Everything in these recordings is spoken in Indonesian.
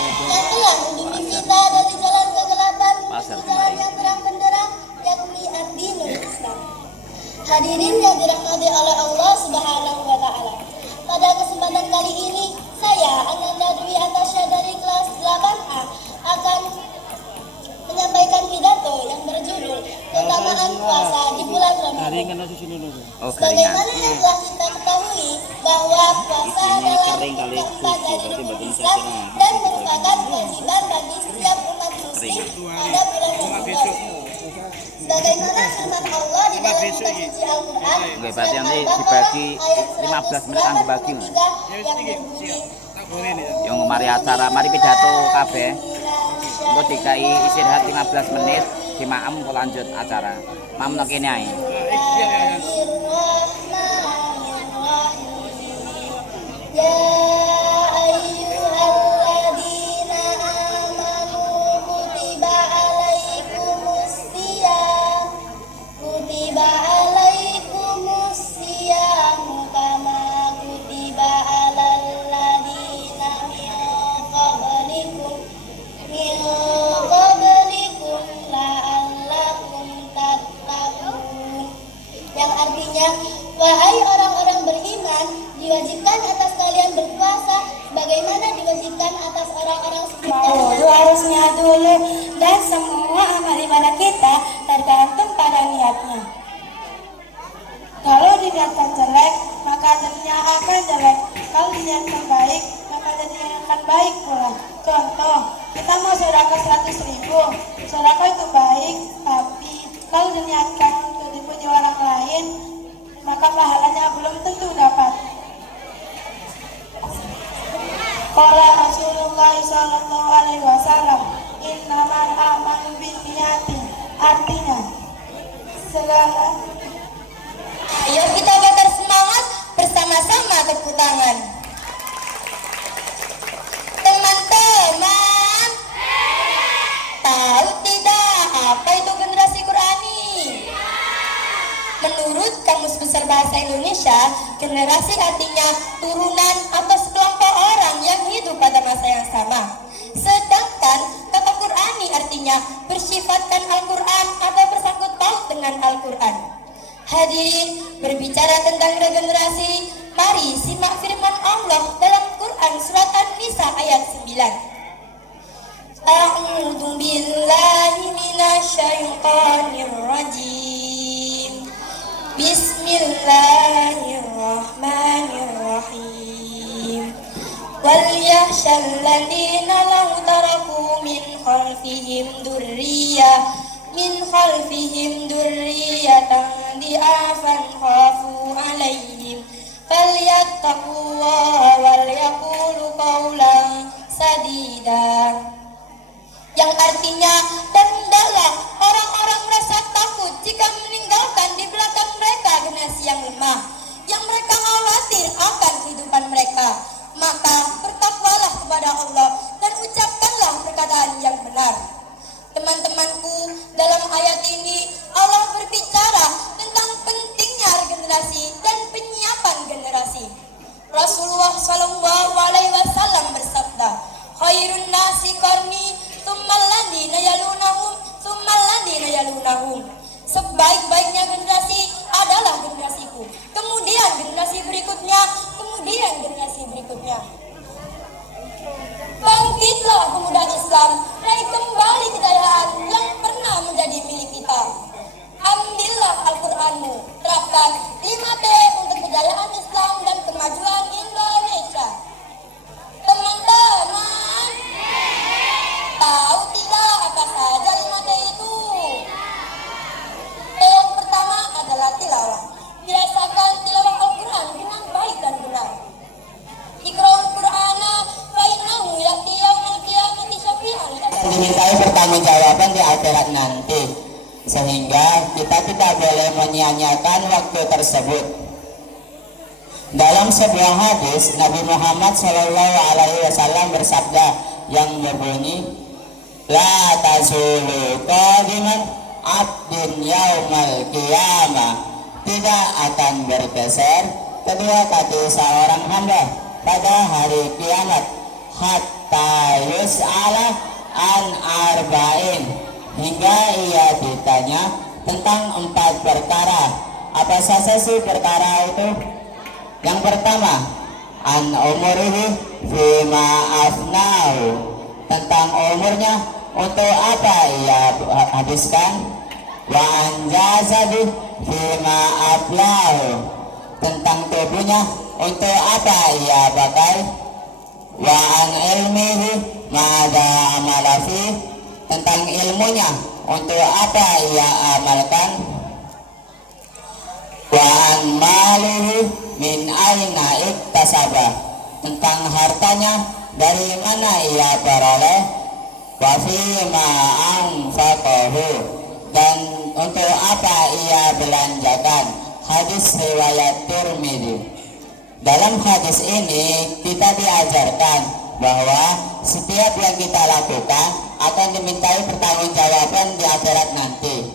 yang telah membimbing kita dari jalan kegelapan menuju jalan yang terang benderang, yakni ad-dinul Islam. Hadirin yang dirahmati oleh Allah Subhanahu wa taala. Pada kesempatan kali ini, saya Ananda Dwi Atasya dari kelas 8A akan menyampaikan pidato yang berjudul keutamaan puasa di bulan Ramadan. Sebagaimana yang telah kita ketahui bahwa puasa adalah rukun keempat dari rukun Islam dan merupakan kewajiban bagi setiap umat muslim pada bulan Ramadan. Sebagaimana firman Allah di dalam kitab suci Al-Quran, berarti nanti dibagi 15 menit anggo bagi. Yang mari acara, mari pidato kabeh. Engko dikai istirahat 15 menit, dimaem kok lanjut acara. Mam nang kene ae. Wahai orang-orang beriman, diwajibkan atas kalian berpuasa sebagaimana diwajibkan atas orang-orang sebelumnya. Harusnya dulu dan semua amal ibadah kita tergantung pada niatnya. Kalau diniatkan jelek, maka jadinya akan jelek. Kalau diniatkan baik, maka jadinya akan baik pula. Contoh, kita mau sedekah 100.000. Sedekah itu baik, tapi kalau diniatkan untuk dipuji orang lain, maka pahalanya belum tentu dapat. Qala Rasulullah sallallahu alaihi wasallam, innamal a'malu binniyati. Artinya, segala. Ayo kita bakar semangat bersama-sama, tepuk tangan. Teman-teman, tahu tidak apa itu generasi Qurani? Menurut Kamus Besar Bahasa Indonesia, generasi artinya turunan atau sekelompok orang yang hidup pada masa yang sama. Sedangkan kata Qurani artinya bersifatkan Al-Quran atau bersangkut paut dengan Al-Quran. Hadirin, berbicara tentang regenerasi, mari simak firman Allah dalam Quran surat An-Nisa ayat 9. A'udzu billahi minasyaitonir rajim. Bismillahirrahmanirrahim. Wal yahshal ladina law taraku min khalfihim durriyatan di'afan khafu alaihim falyattaqullaha wal yaqulu qawlan sadida. Yang artinya, dan hendaklah orang-orang merasa takut jika meninggalkan di belakang mereka generasi yang lemah, yang mereka khawatir akan kehidupan mereka. Maka bertakwalah kepada Allah dan ucapkanlah perkataan yang benar. Teman-temanku, dalam ayat ini Allah berbicara tentang pentingnya regenerasi dan penyiapan generasi. Rasulullah Shallallahu Alaihi Wasallam bersabda, khairun nasi qarni tsummal ladina yalunahum. Sebaik-baiknya generasi adalah generasiku. Kemudian generasi berikutnya, kemudian generasi berikutnya. Bangkitlah pemuda Islam, raih kembali kejayaan yang pernah menjadi milik kita. Ambillah Al-Quranmu, terapkan 5T untuk kejayaan Islam dan kemajuan Indonesia. Teman-teman, tahu tidak apa saja 5T itu? T yang pertama adalah tilawah. Biasakan tilawah Al-Quran dengan baik dan benar. Iqra'ul Qur'ana fa innahu ya'ti yaumil qiyamati syafi'an. Dimintai pertanggungjawaban di akhirat nanti, sehingga kita tidak boleh menyia-nyiakan waktu tersebut. Dalam sebuah hadis, Nabi Muhammad Shallallahu Alaihi Wasallam bersabda yang berbunyi, la tazulu qadiman abdin yaumal qiyamah, tidak akan bergeser kedua kaki seorang hamba pada hari kiamat, hatta tayus ala an arba'in, hingga ia ditanya tentang 4 perkara. Apa saja sih perkara itu? Yang pertama, an umurihi fima afnahu, tentang umurnya, untuk apa ia habiskan. Wa an jasadi fima aflahu, tentang tubuhnya, untuk apa ia pakai. Wa an ilmihi mada amalafi, tentang ilmunya, untuk apa ia amalkan. Wa an malihi min aina iktasaba, tentang hartanya, dari mana ia peroleh. Wa fima anfaqahu, dan untuk apa ia belanjakan. Hadis riwayat Tirmidzi. Dalam hadis ini kita diajarkan bahwa setiap yang kita lakukan akan dimintai pertanggungjawaban di akhirat nanti.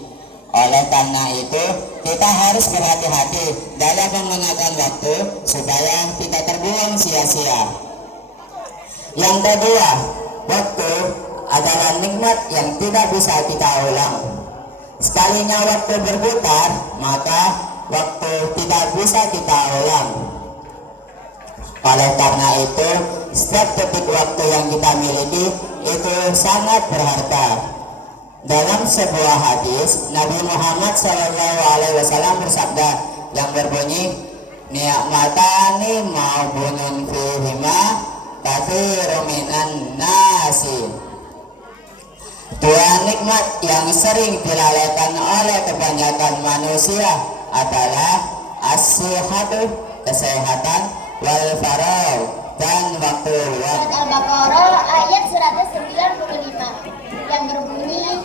Oleh karena itu kita harus berhati-hati dalam menggunakan waktu supaya tidak terbuang sia-sia. Yang kedua, waktu adalah nikmat yang tidak bisa kita ulang. Sekalinya waktu berputar, maka waktu tidak bisa kita ulang. Oleh karena itu, setiap detik waktu yang kita miliki itu sangat berharga. Dalam sebuah hadis, Nabi Muhammad SAW bersabda yang berbunyi, ni'matani ma'bunun fihima katsiru minan nasi. Dua nikmat yang sering dilalaikan oleh kebanyakan manusia adalah as-sihhatu, kesehatan, wal faragh, dan waktu luang. Surat Al-Baqarah ayat 195 yang berbunyi,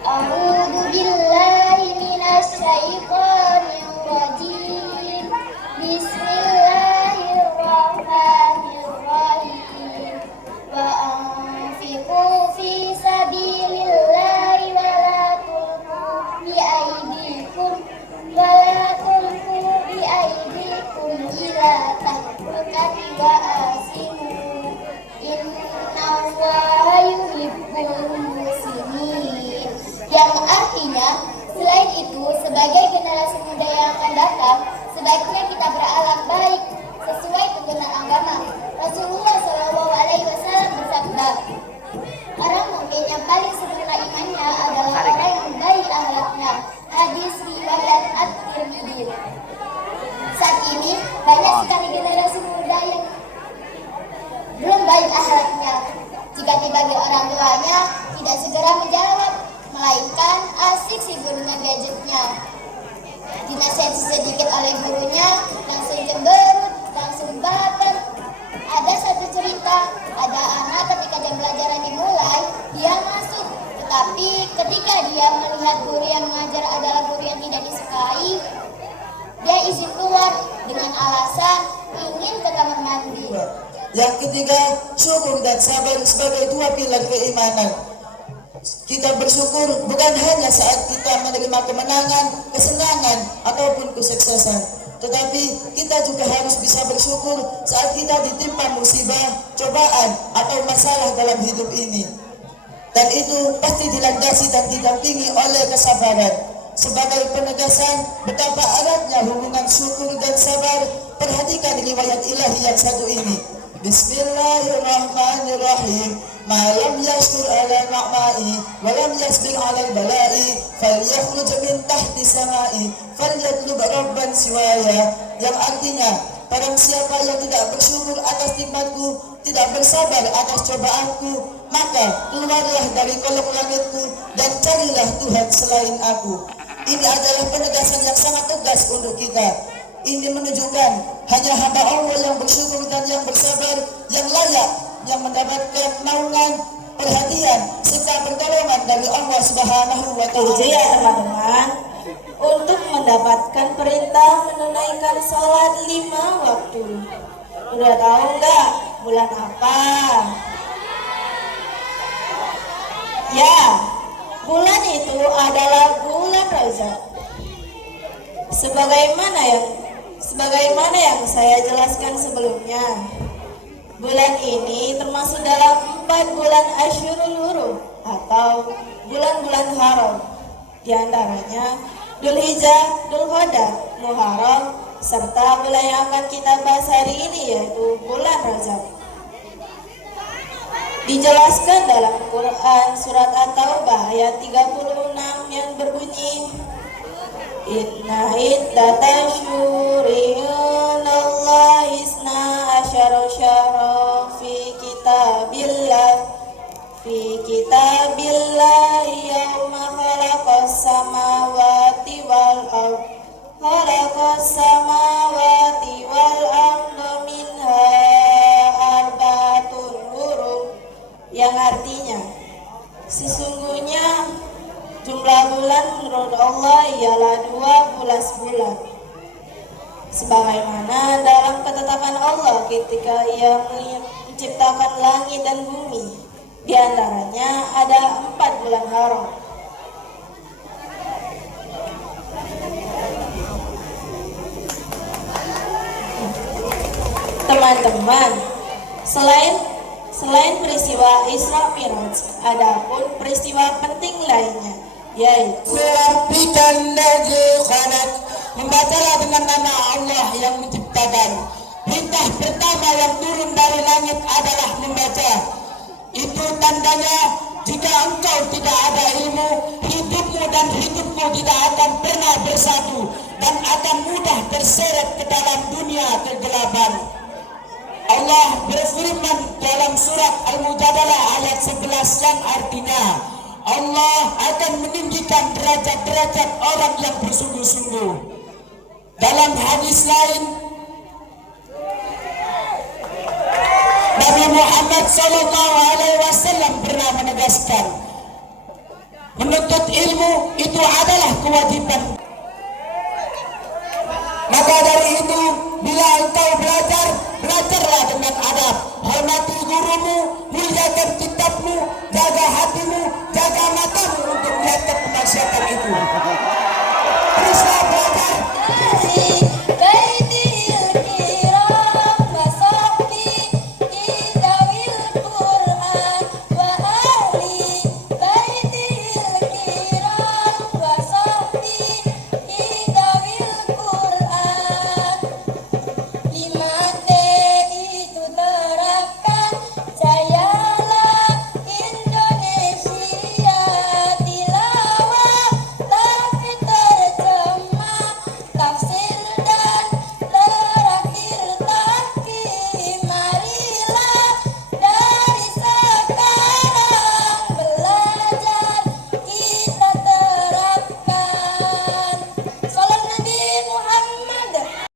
A'udzu billahi minasy syaithanir rajim. Bismillahirrahmanirrahim. Wa anfiqu fi sabilillahi wa la tulqu bi aydikum ila tahlukati wa asimu. Innallaha yuhibbul muhsinin. Yang artinya, selain itu, sebagai generasi muda yang akan datang, sebaiknya kita berakhlak baik sesuai tuntunan agama. Rasulullah SAW bersabda, orang mukmin yang paling sempurna imannya adalah orang yang baik akhlaknya. Hadis riwayat At-Tirmidzi. Saat ini banyak sekali generasi muda yang belum baik akhlaknya. Jika dipanggil orang tuanya, tidak segera menjawab, melainkan asik sibuk dengan gadgetnya. Dinasihati sedikit oleh gurunya, langsung cemberut, langsung baper. Ada satu cerita, ada anak ketika jam pelajaran dimulai, dia masuk. Tetapi ketika dia melihat guru yang mengajar adalah guru yang tidak disukai, dia izin keluar dengan alasan ingin ke kamar mandi. Yang ketiga, syukur dan sabar sebagai dua pilar keimanan. Kita bersyukur bukan hanya saat kita menerima kemenangan, kesenangan, ataupun kesuksesan, tetapi kita juga harus bisa bersyukur saat kita ditimpa musibah, cobaan, atau masalah dalam hidup ini. Dan itu pasti dilandasi dan didampingi oleh kesabaran. Sebagai penegasan betapa eratnya hubungan syukur dan sabar, perhatikan riwayat ilahi yang satu ini. Bismillahirrahmanirrahim. Malam yashkur ala na'mai walam yasbir ala balai falyakhruj min tahti samai falyatlub rabban siwaya. Yang artinya, barang siapa yang tidak bersyukur atas nikmatku, tidak bersabar atas cobaanku, maka keluarlah dari kolong langitku dan carilah Tuhan selain aku. Ini adalah penegasan yang sangat tegas untuk kita. Ini menunjukkan hanya hamba Allah yang bersyukur dan yang bersabar yang layak, yang mendapatkan naungan, perhatian, serta pertolongan dari Allah Subhanahu wa Ta'ala. Ya teman-teman, untuk mendapatkan perintah menunaikan sholat 5 waktu. Udah tahu nggak bulan apa? Ya, bulan itu adalah bulan Rajab. Sebagaimana yang saya jelaskan sebelumnya, Bulan ini termasuk dalam 4 bulan Asyurul Hurum atau bulan-bulan haram. Di antaranya Dzulhijjah, Dzulqa'dah, Muharram, serta bulan yang akan kita bahas hari ini yaitu bulan Rajab. Dijelaskan dalam Quran surat At-Taubah ayat 36 yang berbunyi, Inna iddata syuri indallahi isna asyara syahra fi kitabillah yauma khalaqas samawati wal ard minha arba'atun hurum, yang artinya sesungguhnya jumlah bulan menurut Allah ialah 12 bulan, sebagaimana dalam ketetapan Allah ketika Ia menciptakan langit dan bumi. Di antaranya ada 4 bulan haram. Teman-teman, selain peristiwa Isra Mi'raj, ada pun peristiwa penting lainnya, yaitu Rabbikan ladzi khalaq. Membacalah dengan nama Allah yang menciptakan. Perintah pertama yang turun dari langit adalah membaca. Itu tandanya jika engkau tidak ada ilmu, hidupmu dan hidupku tidak akan pernah bersatu dan akan mudah terseret ke dalam dunia kegelapan. Allah berfirman dalam surat Al-Mujadalah ayat 11 yang artinya Allah akan meninggikan derajat-derajat orang yang bersungguh-sungguh. Dalam hadis lain, Nabi Muhammad SAW pernah menegaskan, menuntut ilmu itu adalah kewajiban. Maka dari itu, bila engkau belajar, belajarlah dengan adab. Hormati gurumu, muliakan kitabmu,